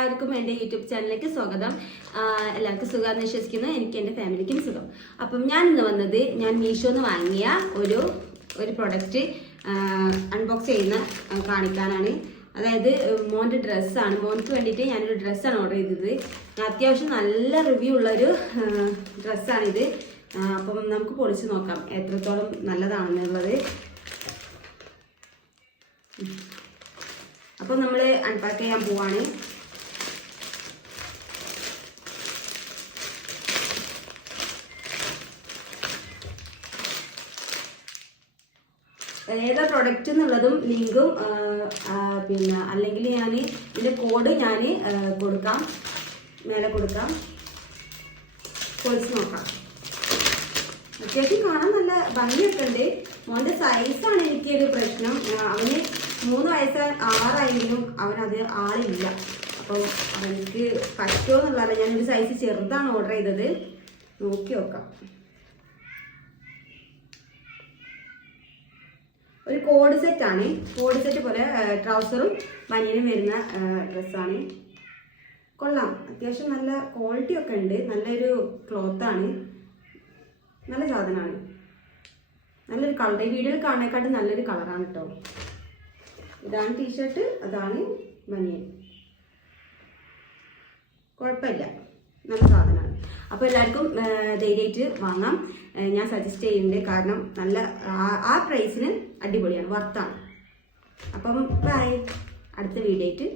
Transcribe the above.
എല്ലാവർക്കും എന്റെ യൂട്യൂബ് ചാനലിലേക്ക് സ്വാഗതം. എല്ലാവർക്കും സുഖമാണെന്ന് വിശ്വസിക്കുന്നു. എനിക്ക് എന്റെ ഫാമിലിക്കും സുഖം. അപ്പം ഞാൻ ഇന്ന് വന്നത് ഞാൻ മീഷോന്ന് വാങ്ങിയ ഒരു ഒരു പ്രൊഡക്റ്റ് അൺബോക്സ് ചെയ്യുന്ന കാണിക്കാനാണ്. അതായത് മോന്റെ ഡ്രസ്സാണ് മോൻക്ക് വേണ്ടിയിട്ട് ഞാനൊരു ഡ്രസ്സാണ് ഓർഡർ ചെയ്തത്. അത്യാവശ്യം നല്ല റിവ്യൂ ഉള്ളൊരു ഡ്രസ്സാണിത് അപ്പം നമുക്ക് പൊളിച്ച് നോക്കാം. എത്രത്തോളം നല്ലതാണെന്നുള്ളത്. അപ്പം നമ്മൾ അൺപാക്ക് ചെയ്യാൻ പോവാണ്. ഏതാ പ്രൊഡക്റ്റ് എന്നുള്ളതും ലിങ്കും പിന്നെ അല്ലെങ്കിൽ ഞാൻ ഇതിന്റെ കോഡ് ഞാൻ കൊടുക്കാം. മേലെ കൊടുക്കാം. പൊളിച്ച് നോക്കാം. അത്യാവശ്യം കാണാൻ നല്ല ഭംഗിയൊക്കെ ഉണ്ട്. മോന്റെ സൈസാണ് എനിക്ക് ഒരു പ്രശ്നം. അവന് മൂന്ന് വയസ്സ് ആറായെങ്കിലും അവനത് ആളില്ല. അപ്പോൾ അവനിക്ക് പറ്റുമോ എന്നുള്ളതല്ല ഞാനൊരു സൈസ് ചെറുതാണ് ഓർഡർ ചെയ്തത്. നോക്കി നോക്കാം. ഒരു കോഡ് സെറ്റ് ആണ്. കോഡ് സെറ്റ് പോലെ ട്രൗസറും ബനിയനും വരുന്ന ഡ്രസ്സാണ് കൊള്ളാം. അത്യാവശ്യം നല്ല ക്വാളിറ്റി ഒക്കെ ഉണ്ട്. നല്ലൊരു ക്ലോത്ത് ആണ്. നല്ല സാധനമാണ്. നല്ലൊരു കളർ വീഡിയോയിൽ കാണേക്കാട്ടും നല്ലൊരു കളറാണ് കേട്ടോ ഇതാണ് ടീഷർട്ട് അതാണ് ബനിയൻ കുഴപ്പമില്ല. നല്ല സാധനമാണ് അപ്പോൾ എല്ലാവർക്കും ധൈര്യമായിട്ട് വാങ്ങാം. ഞാൻ സജസ്റ്റ് ചെയ്യുന്നുണ്ട് കാരണം നല്ല ആ- പ്രൈസിന് അടിപൊളിയാണ് വർത്താണ് അപ്പം ബൈ അടുത്ത വീഡിയോ ആയിട്ട്